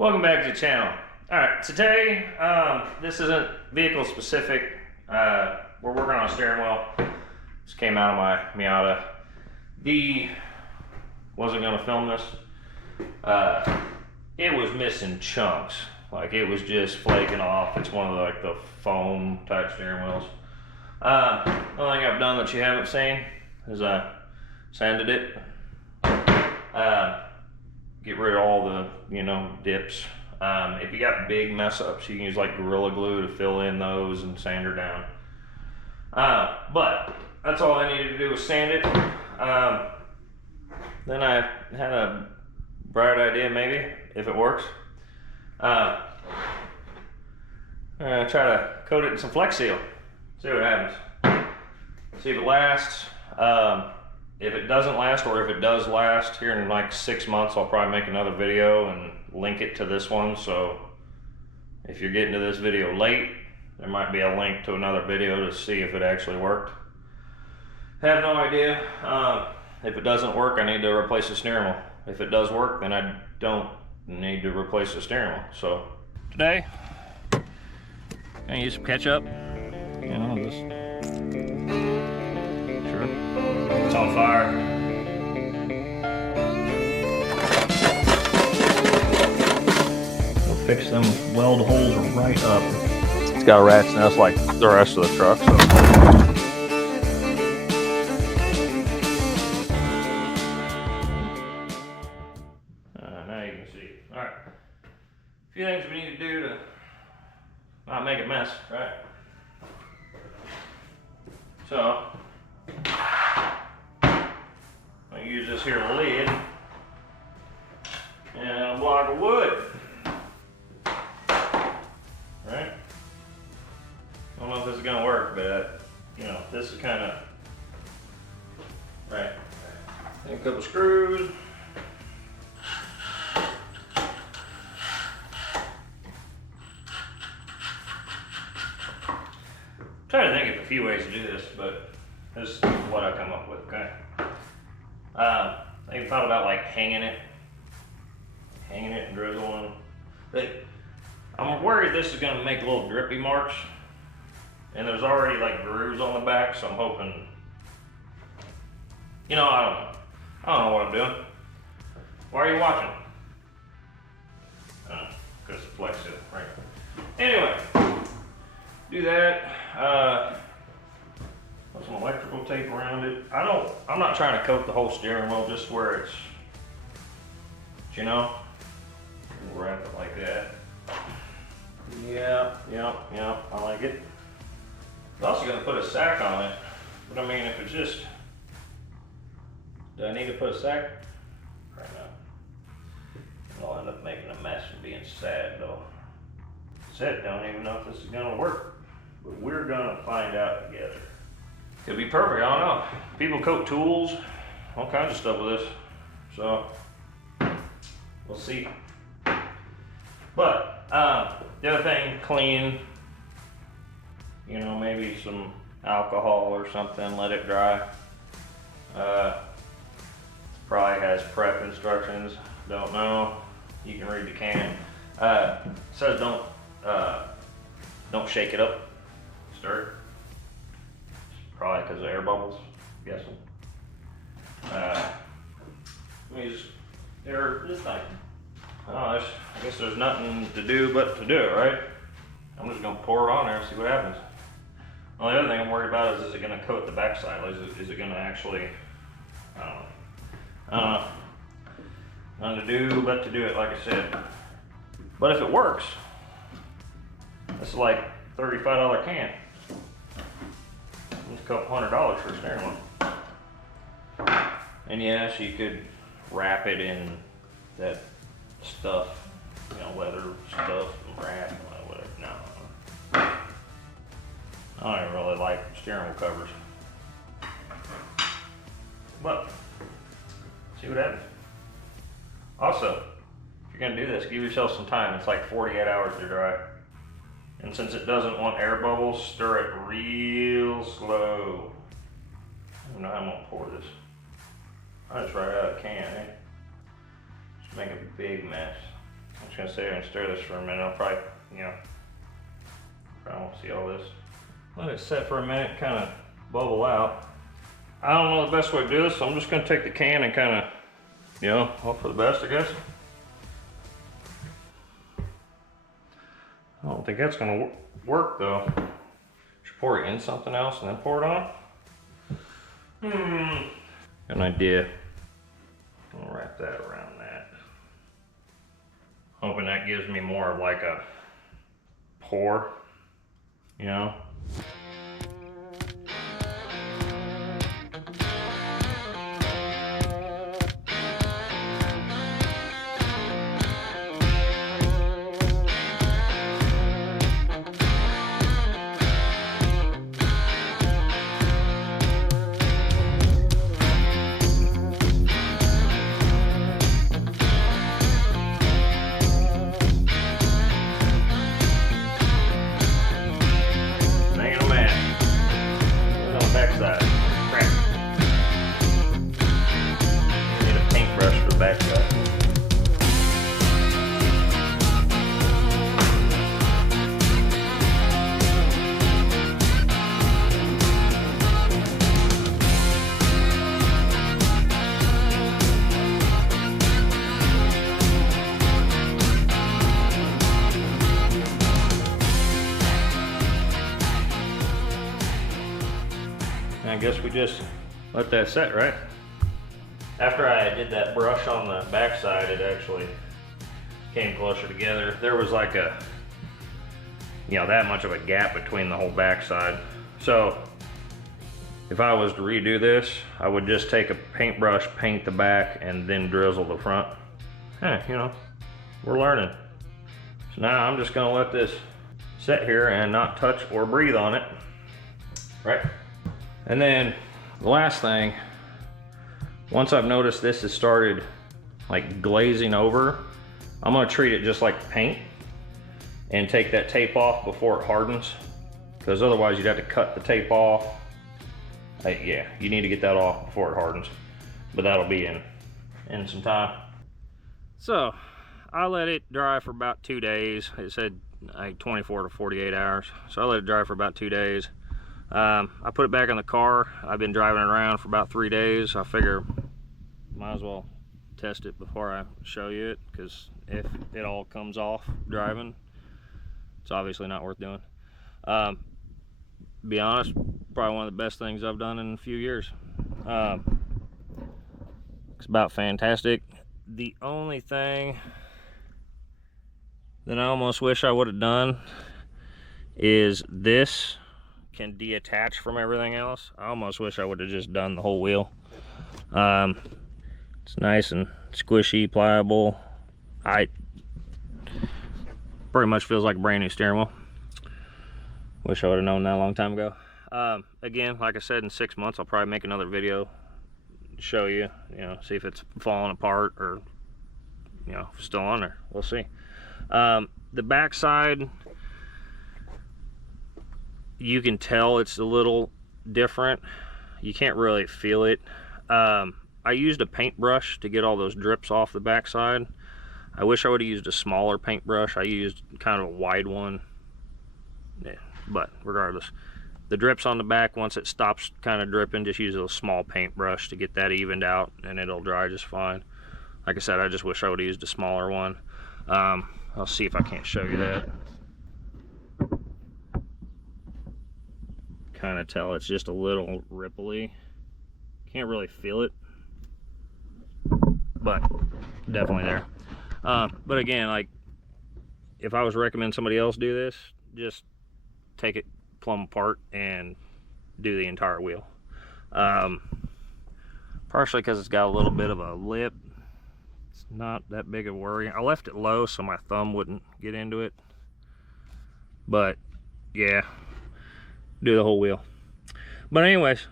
Welcome back to the channel. Alright, today, this isn't vehicle specific. We're working on a steering wheel. This came out of my Miata. Wasn't gonna film this. It was missing chunks. Like it was just flaking off. It's one of the foam type steering wheels. The only thing I've done that you haven't seen is I sanded it. Get rid of all the, dips. If you got big mess ups, you can use like Gorilla Glue to fill in those and sand her down. But that's all I needed to do was sand it. Then I had a bright idea, maybe, if it works. I'm gonna try to coat it in some Flex Seal. See what happens. See if it lasts. If it doesn't last, or if it does last, here in like 6 months, I'll probably make another video and link it to this one. So if you're getting to this video late, there might be a link to another video to see if it actually worked. Have no idea. If it doesn't work, I need to replace the steering wheel. If it does work, then I don't need to replace the steering wheel. So today, gonna use some ketchup. Just sure it's on fire. We'll fix them weld holes right up. It's got a rat's nest like the rest of the truck, so. Now you can see. All right. A few things we need to do to not make a mess, right? So, I use this here lid and a block of wood. Right? I don't know if this is gonna work, but this is kind of right. And a couple screws. Trying to think of a few ways to do this, but this is what I come up with, okay? I even thought about like hanging it and drizzling. But I'm worried this is gonna make little drippy marks. And there's already like grooves on the back, so I'm hoping, I don't know what I'm doing. Why are you watching? Because it's Flex Seal, right? Anyway, do that. Put some electrical tape around it. I'm not trying to coat the whole steering wheel, just where it's, we'll wrap it like that. Yeah, I like it. I'm also gonna put a sack on it, but I mean, if it's just, do I need to put a sack? Right now. I'll end up making a mess and being sad though. Said, don't even know if this is gonna work. But we're gonna find out together. Could be perfect, I don't know. People coat tools, all kinds of stuff with this. So, we'll see. But, the other thing, clean, maybe some alcohol or something, let it dry. Probably has prep instructions, don't know. You can read the can. It says don't shake it up. Stir it. Probably because of air bubbles, I'm guessing. Let me just air this thing. I guess there's nothing to do but to do it, right? I'm just gonna pour it on there and see what happens. Well, the other thing I'm worried about is it gonna coat the backside? Is it gonna actually, I don't know. Nothing to do but to do it, like I said. But if it works, it's like $35 can. It's a couple $100 for a steering wheel. And yes, you could wrap it in that stuff, leather stuff and wrap, whatever. No. I don't even really like steering wheel covers. But, see what happens. Also, if you're gonna do this, give yourself some time. It's like 48 hours to dry. And since it doesn't want air bubbles, stir it real slow. I don't know how I'm gonna pour this. I just right out of the can, eh? Just make a big mess. I'm just gonna sit here and stir this for a minute. I'll probably, you know, probably won't see all this. Let it set for a minute, kind of bubble out. I don't know the best way to do this, so I'm just gonna take the can and kind of, you know, hope for the best, I guess. I don't think that's gonna work though. Should pour it in something else and then pour it on? Got an idea. I'll wrap that around that. Hoping that gives me more of like a pour, you know? I guess we just let that set, right? After I did that brush on the backside, it actually came closer together. There was like a, you know, that much of a gap between the whole backside. So if I was to redo this, I would just take a paintbrush, paint the back, and then drizzle the front. Hey, you know, we're learning. So now I'm just gonna let this sit here and not touch or breathe on it, right? And then the last thing, once I've noticed this has started like glazing over, I'm gonna treat it just like paint and take that tape off before it hardens, because otherwise you'd have to cut the tape off. Yeah, you need to get that off before it hardens, but that'll be in some time. So I let it dry for about 2 days. It said like 24 to 48 hours. So I let it dry for about 2 days. I put it back in the car. I've been driving it around for about 3 days. I figure might as well test it before I show you it, because if it all comes off driving, it's obviously not worth doing. Be honest, probably one of the best things I've done in a few years. It's about fantastic. The only thing that I almost wish I would have done is this can detach from everything else. I almost wish I would have just done the whole wheel. It's nice and squishy, pliable. Pretty much feels like a brand new steering wheel. Wish I would have known that a long time ago. Again, like I said, in 6 months I'll probably make another video, show you, see if it's falling apart or still on there. We'll see. The backside, you can tell it's a little different. You can't really feel it. I used a paintbrush to get all those drips off the backside. I wish I would have used a smaller paintbrush. I used kind of a wide one. Yeah, but regardless, the drips on the back, once it stops kind of dripping, just use a small paintbrush to get that evened out and it'll dry just fine. Like I said, I just wish I would have used a smaller one. I'll see if I can't show you that. Kind of tell it's just a little ripply. Can't really feel it, but definitely there. But again, like if I was to recommend somebody else do this, just take it plumb apart and do the entire wheel. Partially because it's got a little bit of a lip. It's not that big of a worry. I left it low so my thumb wouldn't get into it. But yeah, do the whole wheel. But anyways,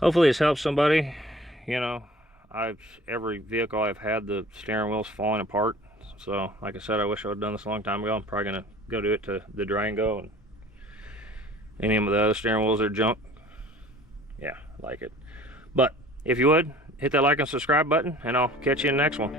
hopefully this helps somebody. Every vehicle I've had, the steering wheel's falling apart. So like I said, I wish I would have done this a long time ago. I'm probably gonna go do it to the Durango and any of the other steering wheels are junk. Yeah, like it. But if you would, hit that like and subscribe button, and I'll catch you in the next one.